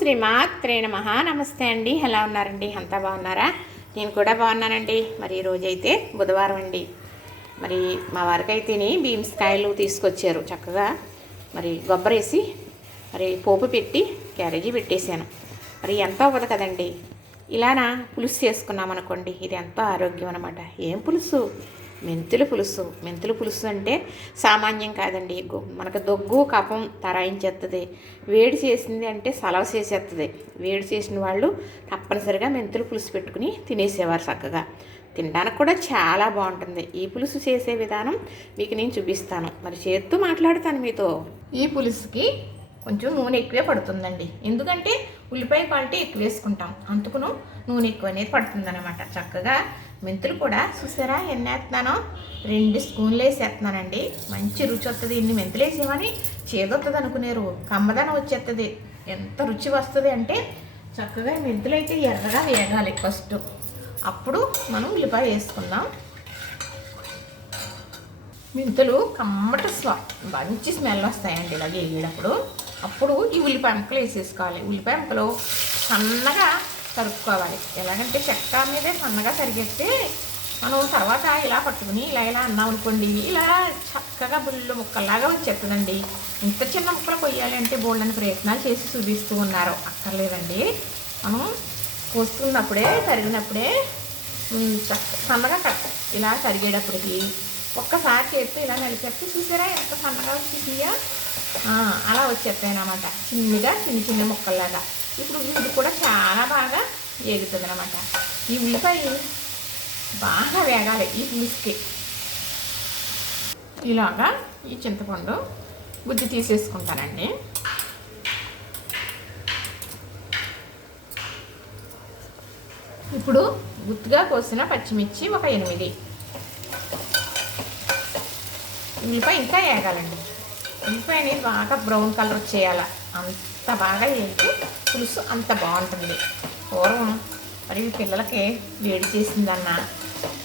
శ్రీ మాత్రే నమ. నమస్తే అండి. ఎలా ఉన్నారండి? అంతా బాగున్నారా? నేను కూడా బాగున్నానండి. మరి ఈరోజు అయితే బుధవారం అండి. మరి మా వారికైతేని బీన్స్ కాయలు తీసుకొచ్చారు చక్కగా. మరి గొబ్బరేసి మరి పోపు పెట్టి క్యారేజీ పెట్టేశాను. మరి ఎంత అవ్వదు కదండి. ఇలానా పులుసు చేసుకున్నాం అనుకోండి ఇది ఎంతో ఆరోగ్యం అనమాట ఏం పులుసు? మెంతులు పులుసు. మెంతులు పులుసు అంటే సామాన్యం కాదండి. మనకు దగ్గు కఫం తరాయించేస్తుంది వేడి చేసింది అంటే సలవ చేసేస్తుంది వేడి చేసిన వాళ్ళు తప్పనిసరిగా మెంతులు పులుసు పెట్టుకుని తినేసేవారు చక్కగా. తినడానికి కూడా చాలా బాగుంటుంది. ఈ పులుసు చేసే విధానం మీకు నేను చూపిస్తాను. మరి చేత్తూ మాట్లాడుతాను మీతో. ఈ పులుసుకి కొంచెం నూనె ఎక్కువే పడుతుందండి. ఎందుకంటే ఉల్లిపాయ క్వాలిటీ ఎక్కువ వేసుకుంటాం. అందుకును నూనె ఎక్కువ అనేది పడుతుందన్నమాట. చక్కగా మెంతులు కూడా చూసారా? ఎన్ని వేస్తున్నానో? రెండు స్పూన్లు వేసేస్తున్నానండి. మంచి రుచి వస్తుంది. ఇన్ని మెంతులు వేసేమని చేదొస్తుంది అనుకునేరు. కమ్మదనం వచ్చేస్తుంది ఎంత రుచి వస్తుంది అంటే చక్కగా మెంతులు అయితే ఎర్రగా వేగాలి ఫస్ట్. అప్పుడు మనం ఉల్లిపాయ వేసుకుందాం. మెంతులు కమ్మట స్వా మంచి స్మెల్ వస్తాయండి ఇలా వేయడప్పుడు. అప్పుడు ఈ ఉల్లిపాయ ముక్కలు వేసేసుకోవాలి. ఉల్లిపాయ ముక్కలు సన్నగా తరుక్కోవాలి ఎలాగంటే చెక్క మీదే సన్నగా తరిగేస్తే మనం తర్వాత ఇలా పట్టుకుని ఇలా ఇలా అన్నాం అనుకోండి ఇలా చక్కగా బుల్లు ముక్కల్లాగా వచ్చేస్తుందండి. ఇంత చిన్న ముక్కలు కొయ్యాలి అంటే బోళ్ళని ప్రయత్నాలు చేసి చూపిస్తూ ఉన్నారు. అక్కర్లేదండి. మనం కోసుకున్నప్పుడే తరిగినప్పుడే చక్క సన్నగా కట్ ఇలా తరిగేటప్పటికి ఒక్కసారి చేస్తే ఇలా నలిపేస్తే చూసారా ఎంత సన్నగా వచ్చేసియా అలా వచ్చేస్తాయి అన్నమాట చిన్నగా చిన్న చిన్న ముక్కల్లాగా. ఇప్పుడు ఇది కూడా చాలా బాగా వేగుతుంది అనమాట ఈ ఉల్లిపాయ బాగా వేగాలి ఈ పులుసుకి. ఇలాగా ఈ చింతపండు గుజ్జు తీసేసుకుంటానండి. ఇప్పుడు గుత్తుగా కోసిన పచ్చిమిర్చి ఒక ఎనిమిది. ఉల్లిపాయ ఇంకా వేగాలండి. ఉల్లిపాయ అనేది బాగా బ్రౌన్ కలర్ వచ్చేయాల. అంత బాగా వేగితే పులుసు అంత బాగుంటుంది. పూర్వం మరి పిల్లలకి వేడి చేసిందన్నా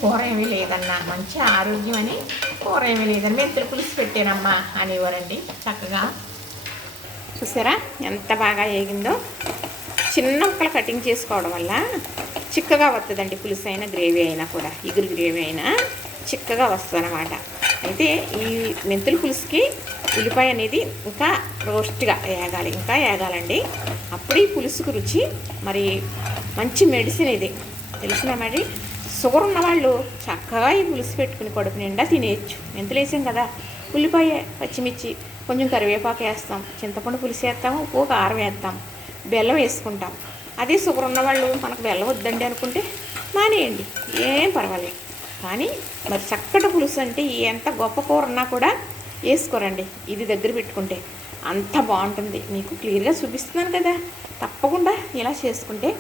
కూర ఏమీ లేదన్నా మంచి ఆరోగ్యం అని కూర ఏమీ లేదని మెంతులు పులుసు పెట్టానమ్మా అనేవారండి. చక్కగా చూసారా ఎంత బాగా వేగిందో. చిన్న ముక్కలు కటింగ్ చేసుకోవడం వల్ల చిక్కగా వస్తుందండి పులుసు అయినా గ్రేవీ అయినా కూడా ఇగురు గ్రేవీ అయినా చిక్కగా వస్తుంది అయితే ఈ మెంతుల పులుసుకి ఉల్లిపాయ అనేది ఇంకా రోస్ట్గా వేగాలి ఇంకా వేగాలండి. అప్పుడు ఈ పులుసుకు రుచి మరి మంచి మెడిసిన్ ఇది. తెలిసిన మరి షుగర్ ఉన్నవాళ్ళు చక్కగా ఈ పులుసు పెట్టుకుని కడుపు నిండా తినేయచ్చు. మెంతులు వేసాం కదా ఉల్లిపాయ పచ్చిమిర్చి కొంచెం కరివేపాకు వేస్తాం చింతపండు పులుసు వేస్తాము ఉప్పు కారం వేస్తాం బెల్లం వేసుకుంటాం. అదే షుగర్ ఉన్నవాళ్ళు మనకు బెల్లం వద్దండి అనుకుంటే మానేయండి ఏం పర్వాలేదు. కానీ మరి చక్కటి పులుసు అంటే ఎంత గొప్ప కూర ఉన్నా కూడా వేసుకోరండి. ఇది దగ్గర పెట్టుకుంటే అంత బాగుంటుంది. మీకు క్లియర్గా చూపిస్తున్నాను కదా. తప్పకుండా ఇలా చేసుకుంటే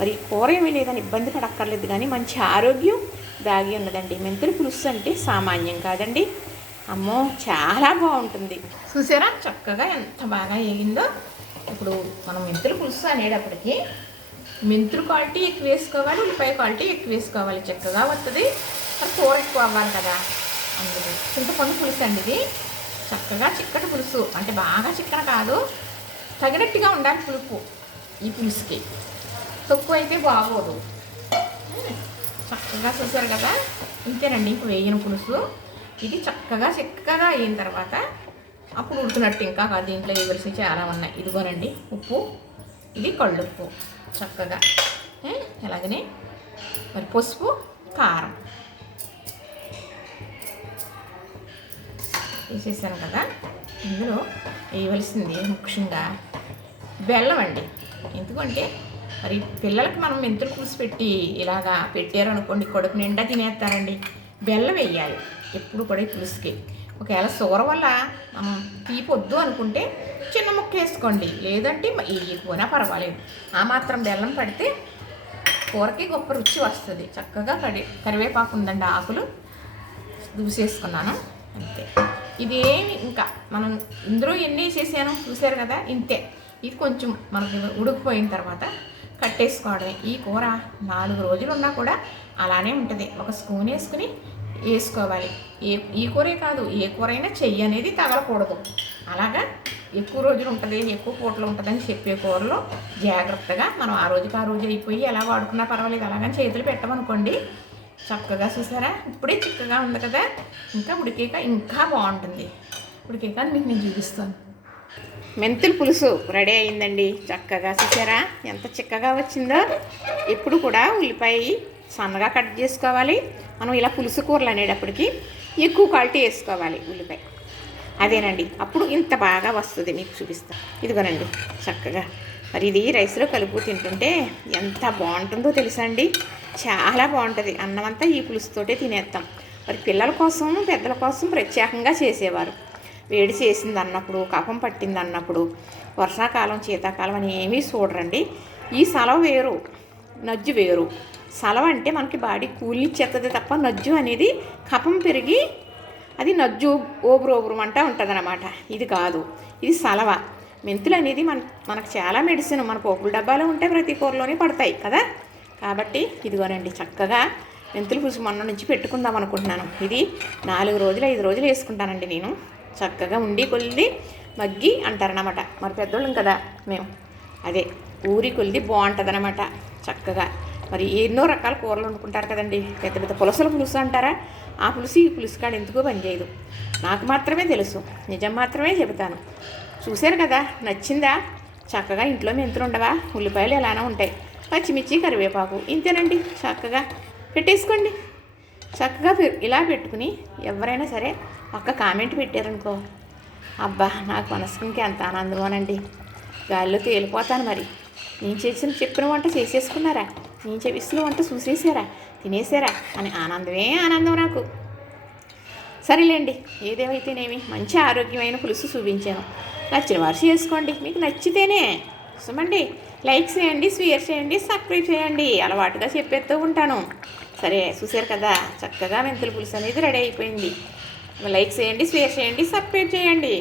మరి కూర ఏమీ లేదని ఇబ్బంది పడక్కర్లేదు. కానీ మంచి ఆరోగ్యం దాగి ఉన్నదండి. మెంతులు పులుసు అంటే సామాన్యం కాదండి. అమ్మో చాలా బాగుంటుంది. చూసారా? చక్కగా ఎంత బాగా వేగిందో. ఇప్పుడు మనం మెంతులు పులుసు అనేటప్పటికి మెంతులు క్వాలిటీ ఎక్కువ వేసుకోవాలి ఉల్లిపాయ క్వాలిటీ ఎక్కువ వేసుకోవాలి. చక్కగా వస్తుంది కూర ఎక్కువ అవ్వాలి కదా. అందులో చింతపండు పులుసు అండి ఇది. చక్కగా చిక్కటి పులుసు. అంటే బాగా చిక్కన కాదు తగినట్టుగా ఉండాలి పులుపు ఈ పులుసుకి. తక్కువ అయితే బాగోదు. చక్కగా చూసారు కదా? ఇంతేనండి ఇంక వేయని పులుసు. ఇది చక్కగా చిక్కగా అయిన తర్వాత అప్పుడు ఉడుకున్నట్టు ఇంకా కాదు. దీంట్లో వేయవలసి చాలా ఉన్నాయి. ఇదిగోనండి ఉప్పు. ఇది కళ్ళుప్పు. చక్కగా. ఎలాగనే? మరి పసుపు కారం. వేసేసాను కదా ఇందులో వేయవలసింది ముఖ్యంగా బెల్లం అండి. ఎందుకంటే మరి పిల్లలకి మనం మెంతులు పులుసు పెట్టి ఇలాగా పెట్టారనుకోండి కడుపు నిండా తినేస్తారండి. బెల్లం వేయాలి ఎప్పుడు కూడా ఈ పులుసుకి. ఒకవేళ సూర వల్ల మనం అనుకుంటే చిన్న ముక్క వేసుకోండి. లేదంటే వేయకపోయినా పర్వాలేదు. ఆ మాత్రం బెల్లం పడితే కూరకి గొప్ప రుచి వస్తుంది. చక్కగా కడి కరివేపాకు ఉందండి ఆకులు. దూసేసుకున్నాను. అంతే. ఇదేమి ఇంకా? మనం ఇందులో ఎన్ని చేసాను చూసారు కదా? ఇంతే. ఇది కొంచెం మనకి ఉడికిపోయిన తర్వాత కట్టేసుకోవడమే. ఈ కూర నాలుగు రోజులు ఉన్నా కూడా అలానే ఉంటుంది. ఒక స్పూన్ వేసుకుని వేసుకోవాలి. ఏ ఈ కూరే కాదు ఏ కూర అయినా చెయ్యి అనేది తగలకూడదు. అలాగా ఎక్కువ రోజులు ఉంటుంది ఎక్కువ పూటలు ఉంటుందని చెప్పే కూరలో జాగ్రత్తగా మనం ఆ రోజుకి ఆ రోజు అయిపోయి ఎలా వాడుకున్నా పర్వాలేదు. అలాగని చేతులు పెట్టమనుకోండి చక్కగా చూసారా? ఇప్పుడే చిక్కగా ఉంది కదా ఇంకా ఉడికేక ఇంకా బాగుంటుంది. ఉడికేక మీకు నేను చూపిస్తాను. మెంతుల పులుసు రెడీ అయిందండి. చక్కగా చూసారా? ఎంత చిక్కగా వచ్చిందో. ఎప్పుడు కూడా ఉల్లిపాయ సన్నగా కట్ చేసుకోవాలి. మనం ఇలా పులుసు కూరలు అనేటప్పటికి ఎక్కువ క్వాలిటీ వేసుకోవాలి ఉల్లిపాయ. అదేనండి. అప్పుడు ఇంత బాగా వస్తుంది. మీకు చూపిస్తాను ఇదిగోనండి. చక్కగా. మరి ఇది రైస్లో కలుపు తింటుంటే ఎంత బాగుంటుందో తెలుసా అండి? చాలా బాగుంటుంది. అన్నం అంతా ఈ పులుసుతోటే తినేస్తాం మరి పిల్లల కోసం పెద్దల కోసం ప్రత్యేకంగా చేసేవారు. వేడి చేసింది అన్నప్పుడు కఫం పట్టింది అన్నప్పుడు వర్షాకాలం శీతాకాలం అని ఏమీ చూడరండి. ఈ సెలవు వేరు నజ్జు వేరు. సెలవు అంటే మనకి బాడీ కూలిచ్చేస్తుంది తప్ప నజ్జు అనేది కఫం పెరిగి అది నజ్జు ఓబురు ఓబురు అంటా ఉంటుంది ఇది కాదు. ఇది సలవ. మెంతులు అనేది మన మనకు చాలా మెడిసిన్ మన పోపుల డబ్బాలో ఉంటే ప్రతి కూరలోనే పడతాయి కదా? కాబట్టి ఇదిగోనండి చక్కగా మెంతులు పులుసు మొన్న నుంచి పెట్టుకుందాం అనుకుంటున్నాను. ఇది నాలుగు రోజులు ఐదు రోజులు వేసుకుంటానండి నేను. చక్కగా ఉండి కొలిది మగ్గి అంటారనమాట మరి పెద్దోళ్ళం కదా మేము. అదే ఊరి కొలిది బాగుంటుంది చక్కగా. మరి ఎన్నో రకాల కూరలు వండుకుంటారు కదండి. పెద్ద పెద్ద పులసల పులుసు అంటారా? ఆ పులుసు ఈ పులుసు కాడ ఎందుకో పనిచేయదు. నాకు మాత్రమే తెలుసు. నిజం మాత్రమే చెబుతాను. చూశారు కదా నచ్చిందా? చక్కగా ఇంట్లో మెంతులు ఉండవా? ఉల్లిపాయలు ఎలానో ఉంటాయి. పచ్చిమిర్చి కరివేపాకు ఇంతేనండి. చక్కగా పెట్టేసుకోండి. చక్కగా పె- ఇలా పెట్టుకుని ఎవరైనా సరే ఒక్క కామెంట్ పెట్టారనుకో అబ్బా నాకు మనసుకి ఎంత ఆనందమోనండి. గాల్లో తేలిపోతాను మరి. నేను చేసిన చెప్పిన వంట చేసేసుకున్నారా? నేను చేసిన వంట చూసేసారా? తినేసారా? అని ఆనందమే ఆనందం నాకు. సరేలేండి ఏదేమైతేనేమి మంచి ఆరోగ్యమైన పులుసు చూపించాను. నచ్చిన వారు చేసుకోండి. మీకు నచ్చితేనే సుమండి లైక్ చేయండి షేర్ చేయండి సబ్స్క్రైబ్ చేయండి. అలవాటుగా చెప్పేస్తూ ఉంటాను. సరే చూసారు కదా చక్కగా మెంతుల పులుసు అనేది రెడీ అయిపోయింది. లైక్ చేయండి షేర్ చేయండి సబ్స్క్రైబ్ చేయండి.